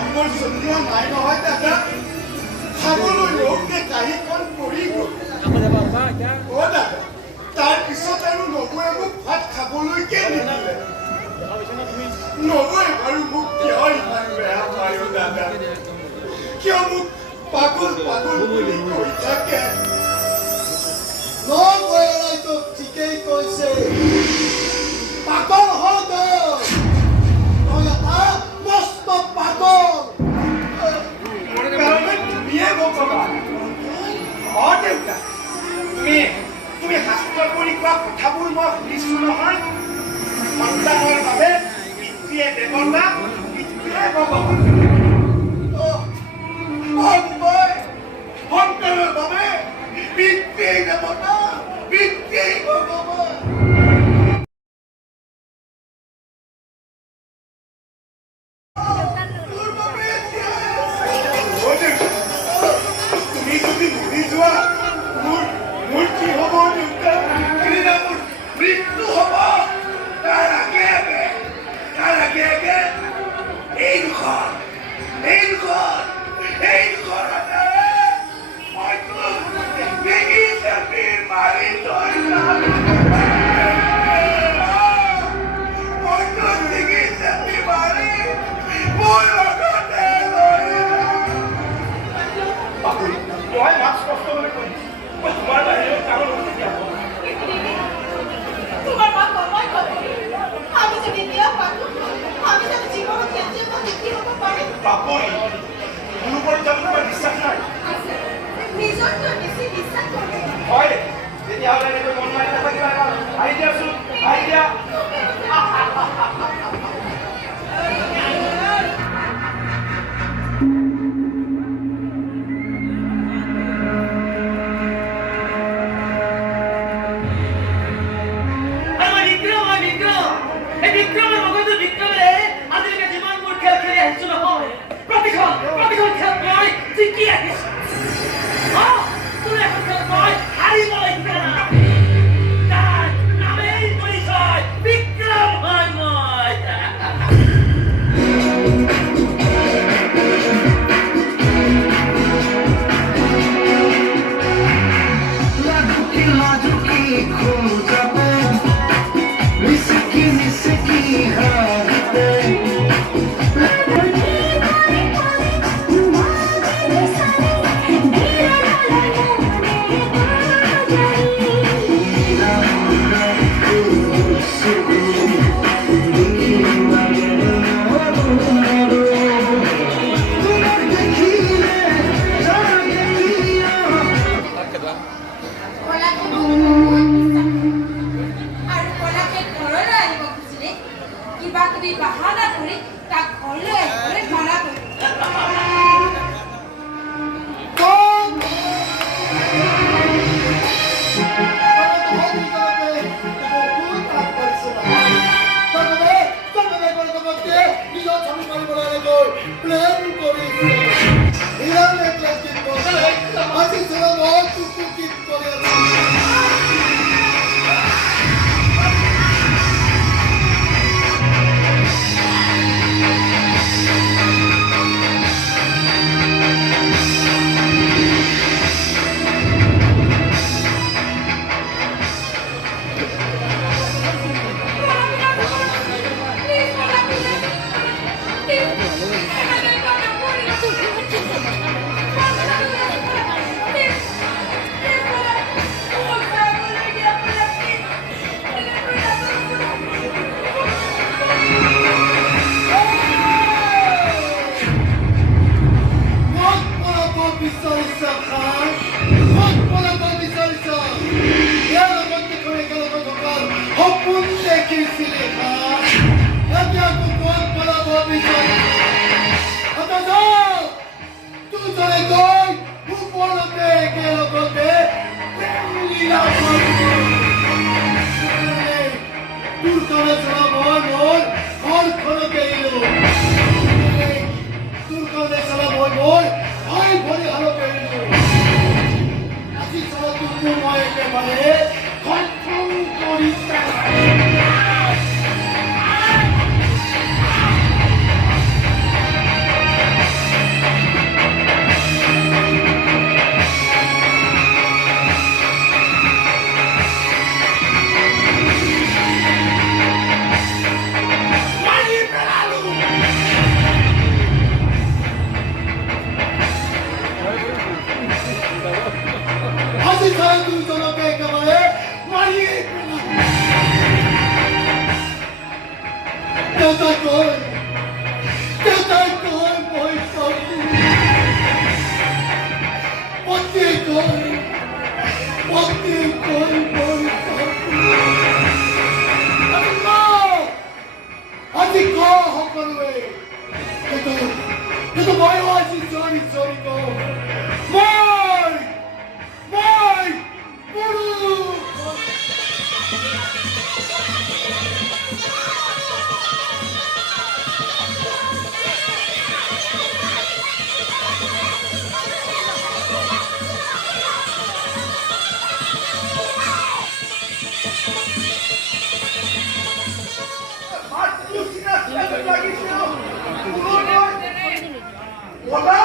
মানুহৰ চলিয়া নাই নহয় দাদা খাবলৈ লওঁতে কাঁহীখন পৰি গ'ল অ' দাদা তাৰপিছত আৰু নবৌয়ে মোক ভাত খাবলৈকে নিদিলে নবৌয়ে বাৰু মোক কিয় ইমান বেয়া পায় অ' দাদা কিয় মোক পাগল পাগল বুলি কৈ থাকে নবৌয়ে তোক ঠিকেই কৈছে পাগল হ'ল তই এটা মস্ত পাগল তুমিয়ে মোক ক'বা অ' দেউতা তুমি শাস্ত্ৰ কৰি কোৱা কথাবোৰ মই শুনিছো নহয় সন্তানৰ বাবে পিতৃয়ে দেৱতা পিতৃয়ে ভগৱান সন্তানৰ বাবে পিতৃয়ে দেৱতা পিতৃয়ে ভগৱান তুমি যদি মৰি যোৱা মোৰ কি হ'ব দেউতা মোৰ মৃত্যু হ'ব তাৰ আগে আগে এই দুখন মইতো ডিঙি চেপি মাৰি থৈ যাম মইতো ডিঙি চেপি মাৰি মোৰ লগতে লৈ মই মাছ কষ্ট কৰি কৰিছোঁ মই তোমাৰ বাহিৰত কামৰ তোমার মা কমাই করে আমি যদি বিয়া পাবো আমি যদি জীবন কেটে পাবো কি হতে পারে বাপরি কোন উপর যাব তোমার বিশ্বাস নাই নিজর তো বেশি বিশ্বাস করে হয় যদি আওলা নেবে মন মারি না থাকিবা আইডিয়া দেউতাই কয় মই কাপো পত্নীয়ে কয় মই কাপো আজি ক সকলোৱে কিন্তু ময়ো আজি জৰি কওঁ মই পুৰুষ ওলা